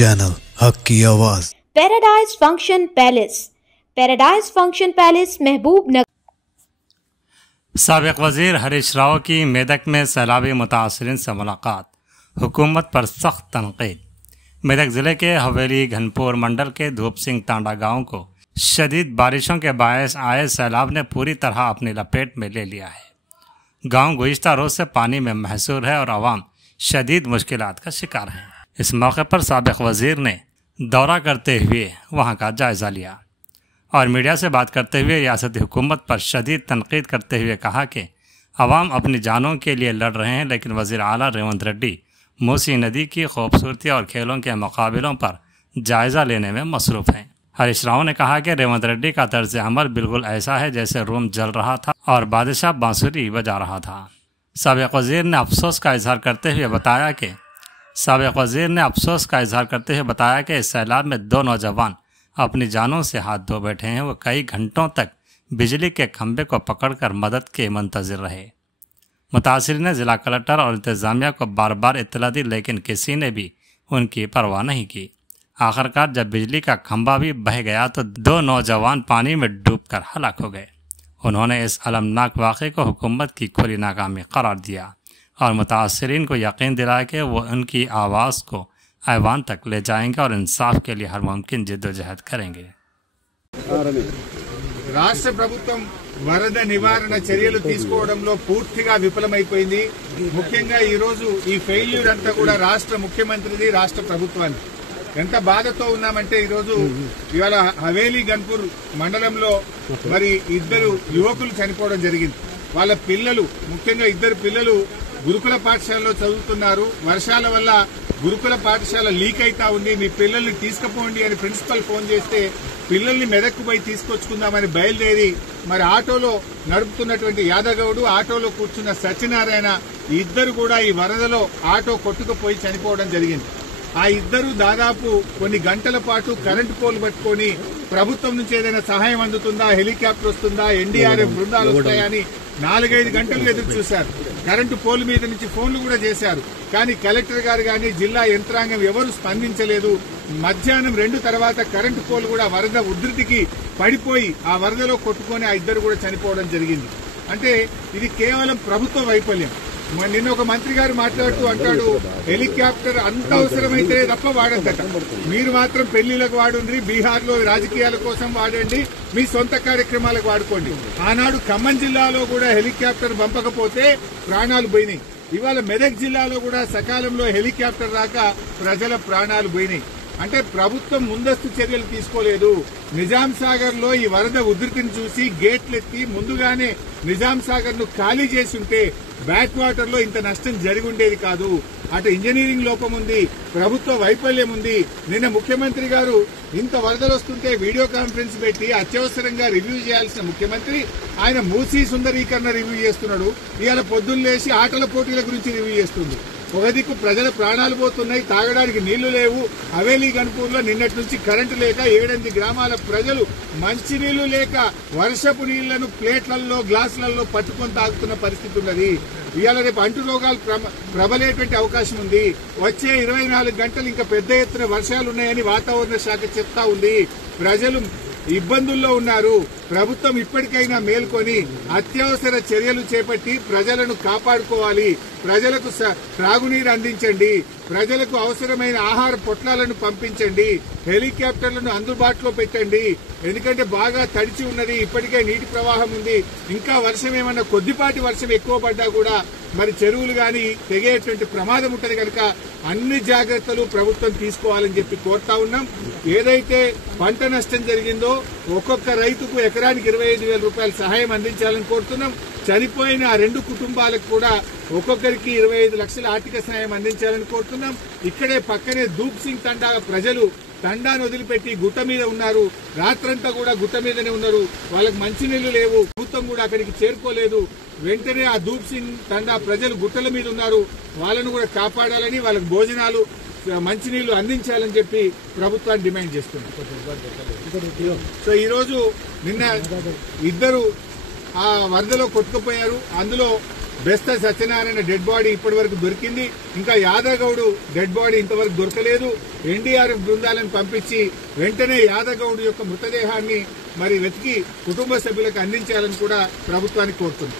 Channel हक की आवाज। पैराडाइज फंक्शन पैलेस महबूब नगर। साबिक वजीर हरीश राव की मेदक में सैलाबी मुतासरीन से मुलाकात, हुकूमत पर सख्त तनकीद। मेदक ज़िले के हवेली घनपुर मंडल के धूप सिंह तांडा गांव को शदीद बारिशों के बायस आए सैलाब ने पूरी तरह अपनी लपेट में ले लिया है। गांव गुज़िश्ता रोज से पानी में महसूर है और आवाम शदीद मुश्किलात का शिकार है। इस मौके पर साबिक वजीर ने दौरा करते हुए वहां का जायज़ा लिया और मीडिया से बात करते हुए रियासती हुकूमत पर शदीद तनकीद करते हुए कहा कि अवाम अपनी जानों के लिए लड़ रहे हैं, लेकिन वज़ीर आला रेवंत रेड्डी मूसी नदी की खूबसूरती और खेलों के मुकाबलों पर जायज़ा लेने में मसरूफ़ हैं। हरीश राव ने कहा कि रेवंत रेड्डी का तर्ज अमल बिल्कुल ऐसा है जैसे रोम जल रहा था और बादशाह बांसुरी बजा रहा था। साबिक वज़ीर ने अफसोस का इजहार करते हुए बताया कि इस सैलाब में 2 नौजवान अपनी जानों से हाथ धो बैठे हैं। वो कई घंटों तक बिजली के खंभे को पकड़कर मदद के मंतज़िर रहे। मुतासिरीन ने जिला कलेक्टर और इंतज़ामिया को बार बार इत्तला दी, लेकिन किसी ने भी उनकी परवाह नहीं की। आखिरकार जब बिजली का खंभा भी बह गया तो 2 नौजवान पानी में डूबकर हलाक हो गए। उन्होंने इस अलमनाक वाक़े को हुकूमत की खुली नाकामी करार दिया और मुतासिरीन को यकीन दिलाया कि वो उनकी आवाज़ को ऐवान तक ले जाएंगे और इंसाफ के लिए हर मुमकिन जिद्दोजहद करेंगे। రాష్ట్ర ప్రభుత్వం వరద నివారణ చర్యలు తీసుకోవడంలో పూర్తిగా విఫలమైపోయింది. ముఖ్యంగా ఈ రోజు ఈ ఫెయిల్యూర్ అంతా కూడా రాష్ట్ర ముఖ్యమంత్రిది, రాష్ట్ర ప్రభుత్వానికి. ఎంత బాధతో ఉన్నామంటే ఈ రోజు ఇవాళ హవేలీ గన్పూర్ మండలంలో మరి 2 యువకులు చనిపోవడం జరిగింది. వాళ్ళ పిల్లలు, ముఖ్యంగా 2 పిల్లలు గురుకుల పాఠశాలలో చదువుతున్నారు. వర్షాల వల్ల గురుకుల పాఠశాల లీక్ అయితా ఉంది. మీ పిల్లల్ని తీసుకుపోండి అని ప్రిన్సిపల్ ఫోన్ చేస్తే పిల్లల్ని మెదక్కు పోయి తీసుకొచ్చుకుందామని బయలుదేరి మరి ఆటోలో నడుపుతున్నటువంటి యాదగౌడు, ఆటోలో కూర్చున్న సత్యనారాయణ, ఇద్దరు కూడా ఈ వరదలో ఆటో కొట్టుకుపోయి చనిపోవడం జరిగింది. ఆ ఇద్దరు దాదాపు కొన్ని గంటల పాటు కరెంటు పోల్ పట్టుకొని ప్రభుత్వం నుంచి ఏదైనా సహాయం అందుతుందా, హెలికాప్టర్ వస్తుందా, ఎన్డీఆర్ఎఫ్ బృందాలు వస్తాయని 4-5 గంటలు ఎదురు చూశారు. కరెంటు పోల్ మీద నుంచి ఫోన్లు కూడా చేశారు. కానీ కలెక్టర్ గారు కానీ జిల్లా యంత్రాంగం ఎవరు స్పందించలేదు. మధ్యాహ్నం 2 తర్వాత కరెంటు పోల్ కూడా వరద ఉధృతికి పడిపోయి ఆ వరదలో కొట్టుకొని ఆ ఇద్దరు కూడా చనిపోవడం జరిగింది. అంటే ఇది కేవలం ప్రభుత్వ వైఫల్యం. నిన్న ఒక మంత్రి గారు మాట్లాడుతూ అంటాడు, హెలికాప్టర్ అంత అవసరమైతే తప్ప వాడద్దట. మీరు మాత్రం పెళ్లిలకు వాడండి, బీహార్లో రాజకీయాల కోసం వాడండి, మీ సొంత కార్యక్రమాలకు వాడుకోండి. ఆనాడు ఖమ్మం జిల్లాలో కూడా హెలికాప్టర్ పంపకపోతే ప్రాణాలు పోయినాయి. ఇవాళ మెదక్ జిల్లాలో కూడా సకాలంలో హెలికాప్టర్ రాక ప్రజల ప్రాణాలు పోయినాయి. అంటే ప్రభుత్వం ముందస్తు చర్యలు తీసుకోలేదు. నిజాం సాగర్ లో ఈ వరద ఉధృతిని చూసి గేట్లెత్తి ముందుగానే నిజాం సాగర్ ను ఖాళీ చేసి ఉంటే బ్యాక్ వాటర్ లో ఇంత నష్టం జరిగి ఉండేది కాదు. అటు ఇంజనీరింగ్ లోపం ఉంది, ప్రభుత్వ వైఫల్యం ఉంది. నిన్న ముఖ్యమంత్రి గారు ఇంత వరదలు వస్తుంటే వీడియో కాన్ఫరెన్స్ పెట్టి అత్యవసరంగా రివ్యూ చేయాల్సిన ముఖ్యమంత్రి ఆయన మూసీ సుందరీకరణ రివ్యూ చేస్తున్నాడు. ఇవాళ పొద్దున్న లేచి ఆటల పోటీల గురించి రివ్యూ చేస్తుంది. ఒక దిక్కు ప్రజల ప్రాణాలు పోతున్నాయి, తాగడానికి నీళ్లు లేవు. హవేలీ గన్పూర్లో నిన్నటి నుంచి కరెంటు లేక 7-8 గ్రామాల ప్రజలు మంచినీళ్లు లేక వర్షపు నీళ్లను ప్లేట్లలో, గ్లాసులలో పట్టుకొని తాగుతున్న పరిస్థితి ఉన్నది. ఇవాళ రేపు అంటు రోగాలు ప్రబలేటువంటి అవకాశం ఉంది. వచ్చే 24 గంటలు ఇంకా పెద్ద ఎత్తున వర్షాలున్నాయని వాతావరణ శాఖ చెప్తా ఉంది. ప్రజలు ఇబ్బందుల్లో ఉన్నారు. ప్రభుత్వం ఇప్పటికైనా మేల్కొని అత్యవసర చర్యలు చేపట్టి ప్రజలను కాపాడుకోవాలి. ప్రజలకు త్రాగునీరు అందించండి, ప్రజలకు అవసరమైన ఆహార పొట్లాలను పంపించండి, హెలికాప్టర్లను అందుబాటులో పెట్టండి. ఎందుకంటే బాగా తడిచి ఉన్నది, ఇప్పటికే నీటి ప్రవాహం ఉంది. ఇంకా వర్షం ఏమన్నా కొద్దిపాటి వర్షం ఎక్కువ పడ్డా కూడా మరి చెరువులు గాని తెగేటువంటి ప్రమాదం ఉంటది కనుక అన్ని జాగ్రత్తలు ప్రభుత్వం తీసుకోవాలని చెప్పి కోరుతా ఉన్నాం. ఏదైతే పంట నష్టం జరిగిందో ఒక్కొక్క రైతుకు ఎకరానికి 25,000 రూపాయల సహాయం అందించాలని కోరుతున్నాం. చనిపోయిన 2 కుటుంబాలకు కూడా ఒక్కొక్కరికి 25 లక్షల ఆర్థిక సహాయం అందించాలని కోరుతున్నాం. ఇక్కడే పక్కనే ధూప్ సింగ్ తండా ప్రజలు తండాను వదిలిపెట్టి గుట్ట మీద ఉన్నారు. రాత్రంతా కూడా గుట్ట మీదనే ఉన్నారు. వాళ్ళకి మంచినీళ్లు లేవు. ప్రభుత్వం కూడా అక్కడికి చేరుకోలేదు. వెంటనే ఆ ధూప్ సింగ్ తండా ప్రజలు గుట్టల మీద ఉన్నారు. వాళ్ళను కూడా కాపాడాలని, వాళ్ళకి భోజనాలు, మంచినీళ్లు అందించాలని చెప్పి ప్రభుత్వాన్ని డిమాండ్ చేస్తున్నారు. సో ఈరోజు నిన్న 2 ఆ వరదలో కొట్టుకుపోయారు. అందులో బెస్త సత్యనారాయణ డెడ్ బాడీ ఇప్పటి వరకు దొరికింది. ఇంకా యాదగౌడ్ డెడ్ బాడీ ఇంతవరకు దొరకలేదు. ఎన్డీఆర్ఎఫ్ బృందాలను పంపించి వెంటనే యాదగౌడ్ యొక్క మృతదేహాన్ని మరి వెతికి కుటుంబ సభ్యులకు అందించాలని కూడా ప్రభుత్వానికి కోరుతుంది.